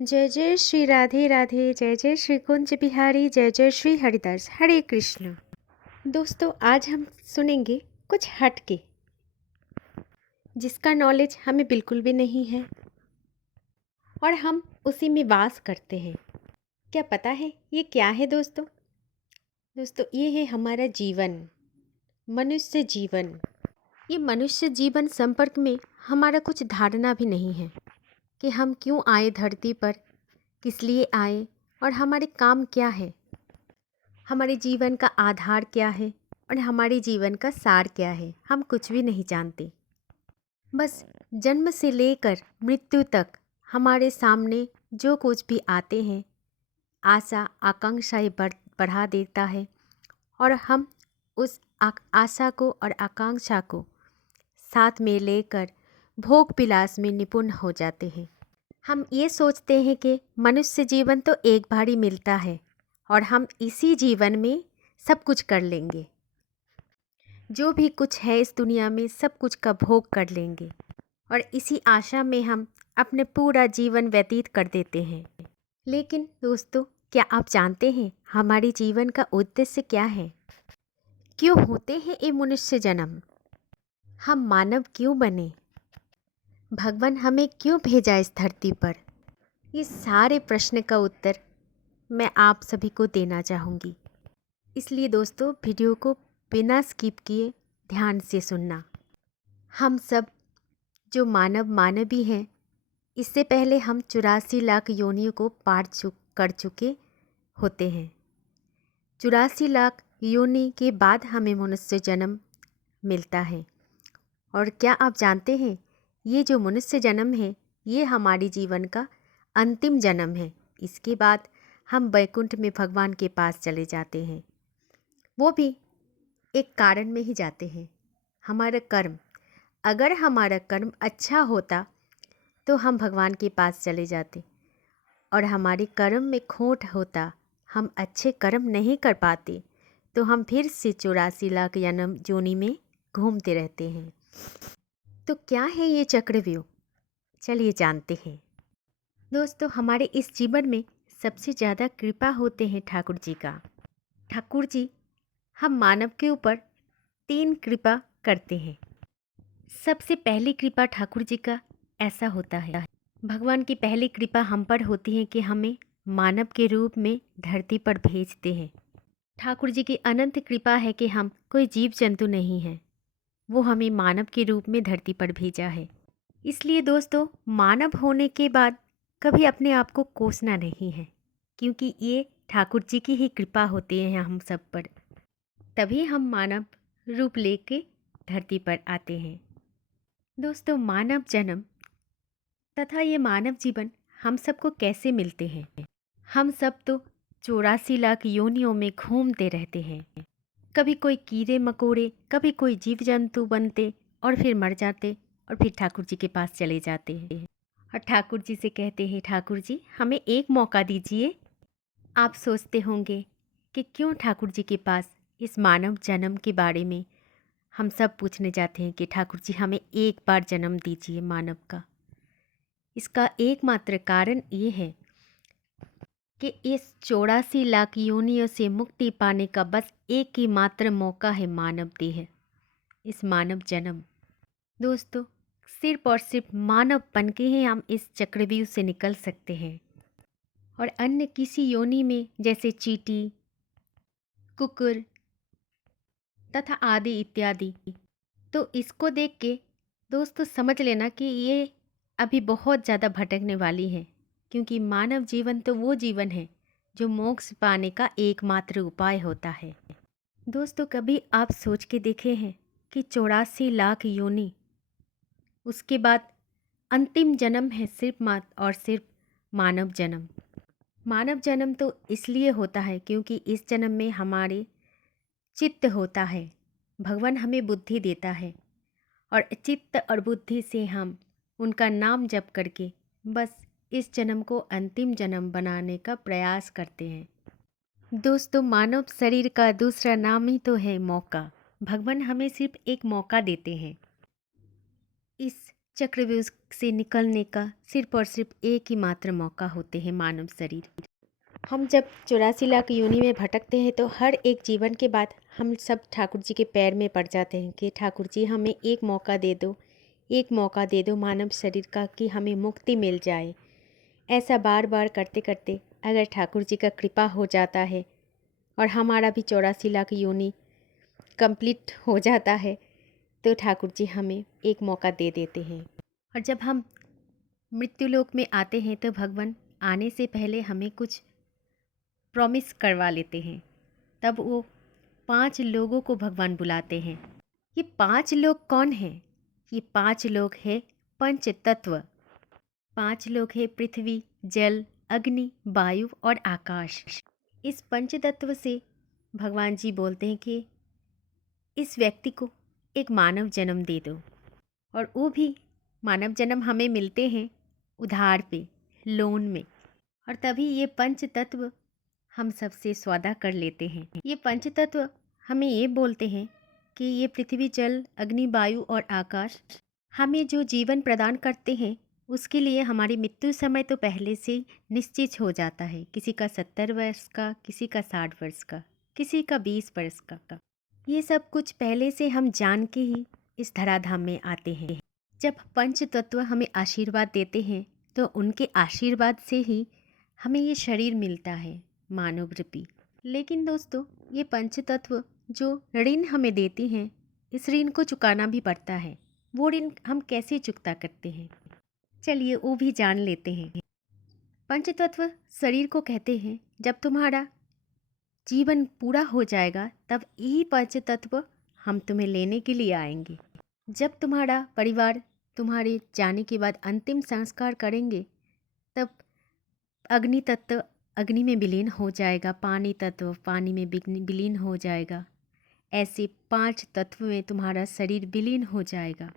जय जय श्री राधे राधे, जय जय श्री कुंज बिहारी, जय जय श्री हरिदास, हरे कृष्ण। दोस्तों, आज हम सुनेंगे कुछ हटके, जिसका नॉलेज हमें बिल्कुल भी नहीं है और हम उसी में वास करते हैं। क्या पता है ये क्या है दोस्तों? दोस्तों, ये है हमारा जीवन, मनुष्य जीवन। ये मनुष्य जीवन संपर्क में हमारा कुछ धारणा भी नहीं है कि हम क्यों आए धरती पर, किस लिए आए और हमारे काम क्या है, हमारे जीवन का आधार क्या है और हमारे जीवन का सार क्या है। हम कुछ भी नहीं जानते। बस जन्म से लेकर मृत्यु तक हमारे सामने जो कुछ भी आते हैं, आशा आकांक्षाएं बढ़ा देता है और हम उस आशा को और आकांक्षा को साथ में लेकर भोग विलास में निपुण हो जाते हैं। हम ये सोचते हैं कि मनुष्य जीवन तो एक बार ही मिलता है और हम इसी जीवन में सब कुछ कर लेंगे, जो भी कुछ है इस दुनिया में सब कुछ का भोग कर लेंगे और इसी आशा में हम अपने पूरा जीवन व्यतीत कर देते हैं। लेकिन दोस्तों, क्या आप जानते हैं हमारे जीवन का उद्देश्य क्या है? क्यों होते हैं ये मनुष्य जन्म? हम मानव क्यों बने? भगवान हमें क्यों भेजा इस धरती पर? ये सारे प्रश्न का उत्तर मैं आप सभी को देना चाहूँगी। इसलिए दोस्तों, वीडियो को बिना स्किप किए ध्यान से सुनना। हम सब जो मानवी हैं, इससे पहले हम 84 लाख योनियों को कर चुके होते हैं। 84 लाख योनि के बाद हमें मनुष्य जन्म मिलता है। और क्या आप जानते हैं, ये जो मनुष्य जन्म है ये हमारे जीवन का अंतिम जन्म है। इसके बाद हम वैकुंठ में भगवान के पास चले जाते हैं। वो भी एक कारण में ही जाते हैं, हमारा कर्म। अगर हमारा कर्म अच्छा होता तो हम भगवान के पास चले जाते, और हमारे कर्म में खोट होता, हम अच्छे कर्म नहीं कर पाते, तो हम फिर से 84 लाख जन्म योनि में घूमते रहते हैं। तो क्या है ये चक्रव्यूह? चलिए जानते हैं। दोस्तों, हमारे इस जीवन में सबसे ज़्यादा कृपा होते हैं ठाकुर जी का। ठाकुर जी हम मानव के ऊपर 3 कृपा करते हैं। सबसे पहली कृपा ठाकुर जी का ऐसा होता है, भगवान की पहली कृपा हम पर होती है कि हमें मानव के रूप में धरती पर भेजते हैं। ठाकुर जी की अनंत कृपा है कि हम कोई जीव जंतु नहीं हैं, वो हमें मानव के रूप में धरती पर भेजा है। इसलिए दोस्तों, मानव होने के बाद कभी अपने आप को कोसना नहीं है, क्योंकि ये ठाकुर जी की ही कृपा होती है हम सब पर। तभी हम मानव रूप लेके धरती पर आते हैं। दोस्तों, मानव जन्म तथा ये मानव जीवन हम सबको कैसे मिलते हैं? हम सब तो 84 लाख योनियों में घूमते रहते हैं। कभी कोई कीड़े मकोड़े, कभी कोई जीव जंतु बनते और फिर मर जाते और फिर ठाकुर जी के पास चले जाते हैं और ठाकुर जी से कहते हैं, ठाकुर जी हमें एक मौका दीजिए। आप सोचते होंगे कि क्यों ठाकुर जी के पास इस मानव जन्म के बारे में हम सब पूछने जाते हैं कि ठाकुर जी हमें एक बार जन्म दीजिए मानव का। इसका एकमात्र कारण ये है कि इस 84 लाख योनियों से मुक्ति पाने का बस एक ही मात्र मौका है मानव देह, इस मानव जन्म। दोस्तों, सिर्फ और सिर्फ मानव बन के ही हम इस चक्रव्यूह से निकल सकते हैं, और अन्य किसी योनि में जैसे चींटी, कुकुर तथा आदि इत्यादि, तो इसको देख के दोस्तों समझ लेना कि ये अभी बहुत ज़्यादा भटकने वाली है, क्योंकि मानव जीवन तो वो जीवन है जो मोक्ष पाने का एकमात्र उपाय होता है। दोस्तों, कभी आप सोच के देखे हैं कि 84 लाख योनि, उसके बाद अंतिम जन्म है सिर्फ मात्र और सिर्फ मानव जन्म। मानव जन्म तो इसलिए होता है क्योंकि इस जन्म में हमारे चित्त होता है, भगवान हमें बुद्धि देता है, और चित्त और बुद्धि से हम उनका नाम जप करके बस इस जन्म को अंतिम जन्म बनाने का प्रयास करते हैं। दोस्तों, मानव शरीर का दूसरा नाम ही तो है मौका। भगवान हमें सिर्फ एक मौका देते हैं इस चक्रव्यूह से निकलने का सिर्फ और सिर्फ एक ही मात्र मौका होते हैं मानव शरीर। हम जब 84 लाख योनि में भटकते हैं तो हर एक जीवन के बाद हम सब ठाकुर जी के पैर में पड़ जाते हैं कि ठाकुर जी हमें एक मौका दे दो, एक मौका दे दो मानव शरीर का, कि हमें मुक्ति मिल जाए। ऐसा बार बार करते करते अगर ठाकुर जी का कृपा हो जाता है और हमारा भी 84 लाख योनि कंप्लीट हो जाता है तो ठाकुर जी हमें एक मौका दे देते हैं। और जब हम मृत्युलोक में आते हैं तो भगवान आने से पहले हमें कुछ प्रॉमिस करवा लेते हैं। तब वो 5 लोगों को भगवान बुलाते हैं। ये 5 लोग कौन हैं? ये 5 लोग हैं पंच तत्व। 5 लोग हैं पृथ्वी, जल, अग्नि, वायु और आकाश। इस पंच तत्व से भगवान जी बोलते हैं कि इस व्यक्ति को एक मानव जन्म दे दो। और वो भी मानव जन्म हमें मिलते हैं उधार पे, लोन में। और तभी ये पंच तत्व हम सबसे सौदा कर लेते हैं। ये पंच तत्व हमें ये बोलते हैं कि ये पृथ्वी, जल, अग्नि, वायु और आकाश हमें जो जीवन प्रदान करते हैं उसके लिए हमारी मृत्यु समय तो पहले से ही निश्चित हो जाता है। किसी का 70 वर्ष का, किसी का 60 वर्ष का, किसी का 20 वर्ष का। ये सब कुछ पहले से हम जान के ही इस धराधाम में आते हैं। जब पंच तत्व हमें आशीर्वाद देते हैं तो उनके आशीर्वाद से ही हमें ये शरीर मिलता है मानव रूपी। लेकिन दोस्तों, ये पंच तत्व जो ऋण हमें देती हैं, इस ऋण को चुकाना भी पड़ता है। वो ऋण हम कैसे चुकता करते हैं, चलिए वो भी जान लेते हैं। पंच तत्व शरीर को कहते हैं जब तुम्हारा जीवन पूरा हो जाएगा तब यही पंच तत्व हम तुम्हें लेने के लिए आएंगे। जब तुम्हारा परिवार तुम्हारे जाने के बाद अंतिम संस्कार करेंगे तब अग्नि तत्व अग्नि में विलीन हो जाएगा, पानी तत्व पानी में विलीन हो जाएगा। ऐसे 5 तत्व में तुम्हारा शरीर विलीन हो जाएगा।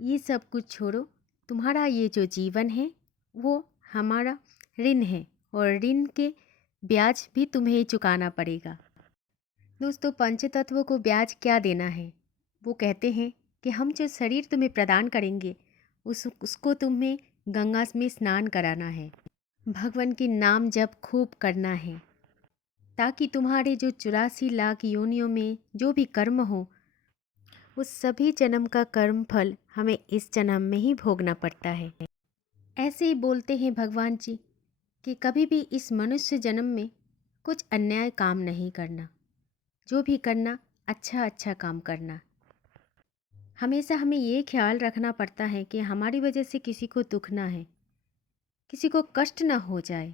ये सब कुछ छोड़ो, तुम्हारा ये जो जीवन है वो हमारा ऋण है और ऋण के ब्याज भी तुम्हें ही चुकाना पड़ेगा। दोस्तों, पंच तत्वों को ब्याज क्या देना है? वो कहते हैं कि हम जो शरीर तुम्हें प्रदान करेंगे उसको तुम्हें गंगा में स्नान कराना है, भगवान के नाम जप खूब करना है, ताकि तुम्हारे जो 84 लाख योनियों में जो भी कर्म हो उस सभी जन्म का कर्म फल हमें इस जन्म में ही भोगना पड़ता है। ऐसे ही बोलते हैं भगवान जी कि कभी भी इस मनुष्य जन्म में कुछ अन्याय काम नहीं करना, जो भी करना अच्छा अच्छा काम करना। हमेशा हमें ये ख्याल रखना पड़ता है कि हमारी वजह से किसी को दुख ना है, किसी को कष्ट ना हो जाए।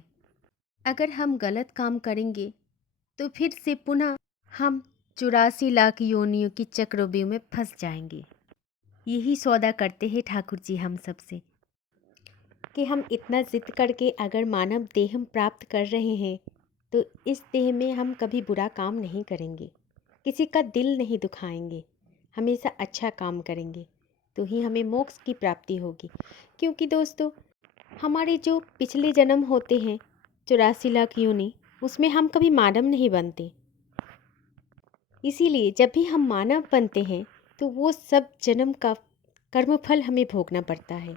अगर हम गलत काम करेंगे तो फिर से पुनः हम 84 लाख योनियों की चक्रव्यूह में फंस जाएंगे। यही सौदा करते हैं ठाकुर जी हम सबसे कि हम इतना जिद करके अगर मानव देह हम प्राप्त कर रहे हैं तो इस देह में हम कभी बुरा काम नहीं करेंगे, किसी का दिल नहीं दुखाएंगे, हमेशा अच्छा काम करेंगे तो ही हमें मोक्ष की प्राप्ति होगी। क्योंकि दोस्तों, हमारे जो पिछले जन्म होते हैं 84 लाख योनि, उसमें हम कभी मानव नहीं बनते। इसीलिए जब भी हम मानव बनते हैं तो वो सब जन्म का कर्मफल हमें भोगना पड़ता है।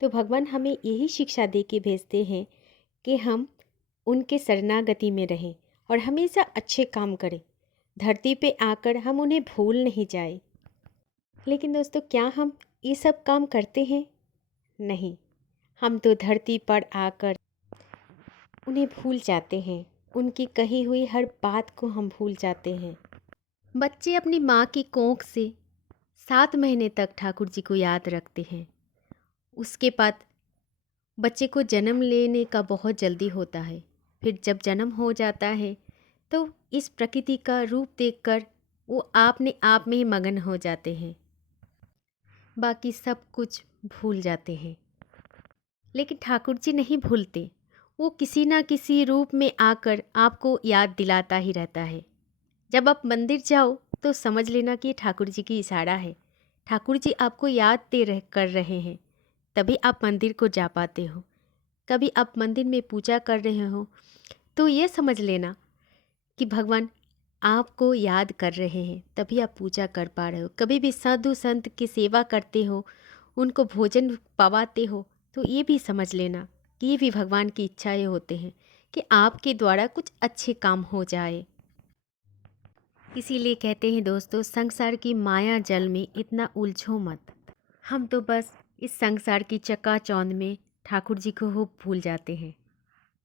तो भगवान हमें यही शिक्षा दे के भेजते हैं कि हम उनके शरणागति में रहें और हमेशा अच्छे काम करें, धरती पे आकर हम उन्हें भूल नहीं जाए। लेकिन दोस्तों, क्या हम ये सब काम करते हैं? नहीं, हम तो धरती पर आकर उन्हें भूल जाते हैं, उनकी कही हुई हर बात को हम भूल जाते हैं। बच्चे अपनी माँ की कोख से 7 महीने तक ठाकुर जी को याद रखते हैं। उसके बाद बच्चे को जन्म लेने का बहुत जल्दी होता है। फिर जब जन्म हो जाता है तो इस प्रकृति का रूप देखकर वो अपने आप में ही मगन हो जाते हैं, बाकी सब कुछ भूल जाते हैं। लेकिन ठाकुर जी नहीं भूलते, वो किसी ना किसी रूप में आकर आपको याद दिलाता ही रहता है। जब आप मंदिर जाओ तो समझ लेना कि ठाकुर जी की इशारा है, ठाकुर जी आपको याद कर रहे हैं, तभी आप मंदिर को जा पाते हो। कभी आप मंदिर में पूजा कर रहे हो तो ये समझ लेना कि भगवान आपको याद कर रहे हैं, तभी आप पूजा कर पा रहे हो। कभी भी साधु संत की सेवा करते हो, उनको भोजन पवाते हो, तो ये भी समझ लेना कि ये भी भगवान की इच्छाएं होते हैं कि आपके द्वारा कुछ अच्छे काम हो जाए। इसीलिए कहते हैं दोस्तों, संसार की माया जल में इतना उलझो मत। हम तो बस इस संसार की चकाचौंध में ठाकुर जी को हो भूल जाते हैं,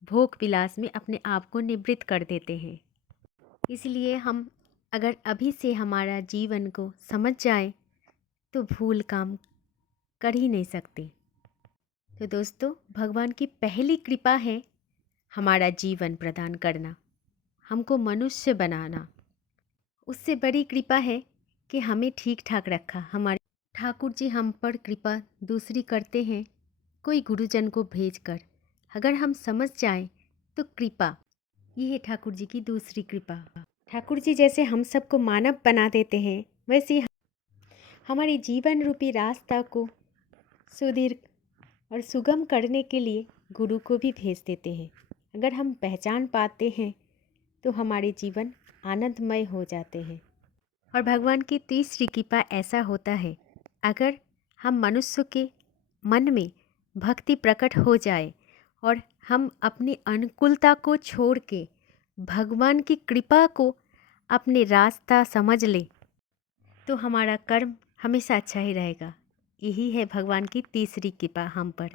भोग विलास में अपने आप को निवृत्त कर देते हैं। इसलिए हम अगर अभी से हमारा जीवन को समझ जाए तो भूल काम कर ही नहीं सकते। तो दोस्तों, भगवान की पहली कृपा है हमारा जीवन प्रदान करना, हमको मनुष्य बनाना। उससे बड़ी कृपा है कि हमें ठीक ठाक रखा। हमारे ठाकुर जी हम पर कृपा दूसरी करते हैं कोई गुरुजन को भेजकर। अगर हम समझ जाएं तो कृपा, ये है ठाकुर जी की दूसरी कृपा। ठाकुर जी जैसे हम सबको मानव बना देते हैं, वैसे ही हमारे जीवन रूपी रास्ता को सुदीर्घ और सुगम करने के लिए गुरु को भी भेज देते हैं। अगर हम पहचान पाते हैं तो हमारे जीवन आनंदमय हो जाते हैं। और भगवान की तीसरी कृपा ऐसा होता है, अगर हम मनुष्य के मन में भक्ति प्रकट हो जाए और हम अपनी अनुकूलता को छोड़ के भगवान की कृपा को अपने रास्ता समझ ले, तो हमारा कर्म हमेशा अच्छा ही रहेगा। यही है भगवान की तीसरी कृपा हम पर।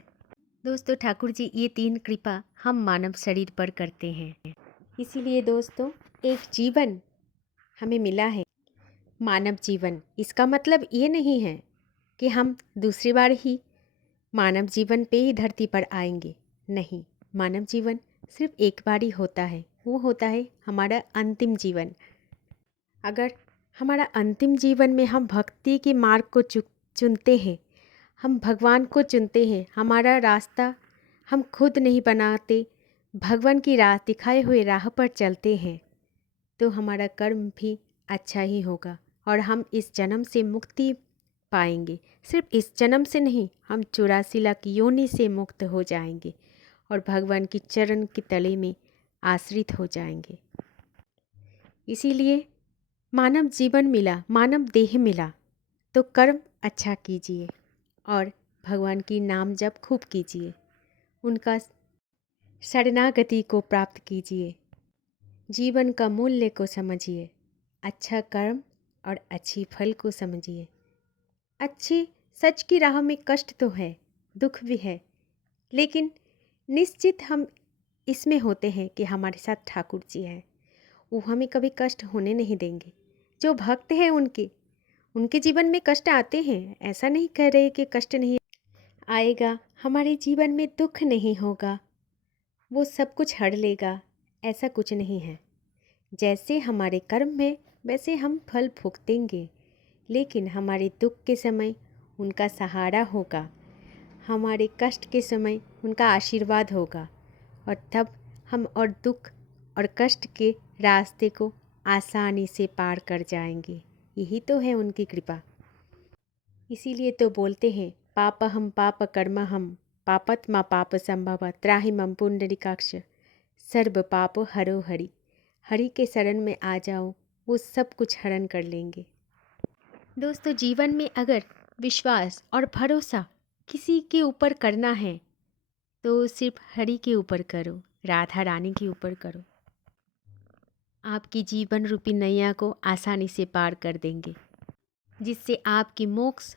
दोस्तों, ठाकुर जी ये 3 कृपा हम मानव शरीर पर करते हैं। इसीलिए दोस्तों, एक जीवन हमें मिला है, मानव जीवन। इसका मतलब ये नहीं है कि हम दूसरी बार ही मानव जीवन पे ही धरती पर आएंगे। नहीं, मानव जीवन सिर्फ एक बार ही होता है, वो होता है हमारा अंतिम जीवन। अगर हमारा अंतिम जीवन में हम भक्ति के मार्ग को चुनते हैं, हम भगवान को चुनते हैं, हमारा रास्ता हम खुद नहीं बनाते, भगवान की राह दिखाए हुए राह पर चलते हैं, तो हमारा कर्म भी अच्छा ही होगा और हम इस जन्म से मुक्ति पाएंगे। सिर्फ इस जन्म से नहीं, हम 84 लाख योनि से मुक्त हो जाएंगे और भगवान की चरण के तले में आश्रित हो जाएंगे। इसीलिए मानव जीवन मिला, मानव देह मिला, तो कर्म अच्छा कीजिए और भगवान की नाम जप खूब कीजिए, उनका शरणागति को प्राप्त कीजिए, जीवन का मूल्य को समझिए, अच्छा कर्म और अच्छी फल को समझिए। अच्छी सच की राह में कष्ट तो है, दुख भी है, लेकिन निश्चित हम इसमें होते हैं कि हमारे साथ ठाकुर जी हैं, वो हमें कभी कष्ट होने नहीं देंगे। जो भक्त हैं उनके जीवन में कष्ट आते हैं, ऐसा नहीं कह रहे कि कष्ट नहीं आएगा, हमारे जीवन में दुख नहीं होगा, वो सब कुछ हर लेगा, ऐसा कुछ नहीं है। जैसे हमारे कर्म है वैसे हम फल भुगतेंगे, लेकिन हमारे दुख के समय उनका सहारा होगा, हमारे कष्ट के समय उनका आशीर्वाद होगा, और तब हम और दुख और कष्ट के रास्ते को आसानी से पार कर जाएंगे। यही तो है उनकी कृपा। इसीलिए तो बोलते हैं, पापहम पाप कर्महम पापत्मा पाप संभव त्राहिमम पुंडरीकाक्ष सर्व पाप हरो हरि। हरि के शरण में आ जाओ, वो सब कुछ हरण कर लेंगे। दोस्तों, जीवन में अगर विश्वास और भरोसा किसी के ऊपर करना है तो सिर्फ हरि के ऊपर करो, राधा रानी के ऊपर करो। आपकी जीवन रूपी नैया को आसानी से पार कर देंगे, जिससे आपकी मोक्ष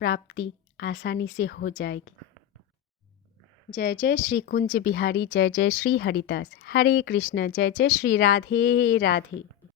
प्राप्ति आसानी से हो जाएगी। जय जय श्री कुंज बिहारी, जय जय श्री हरिदास, हरे कृष्ण, जय जय श्री राधे राधे।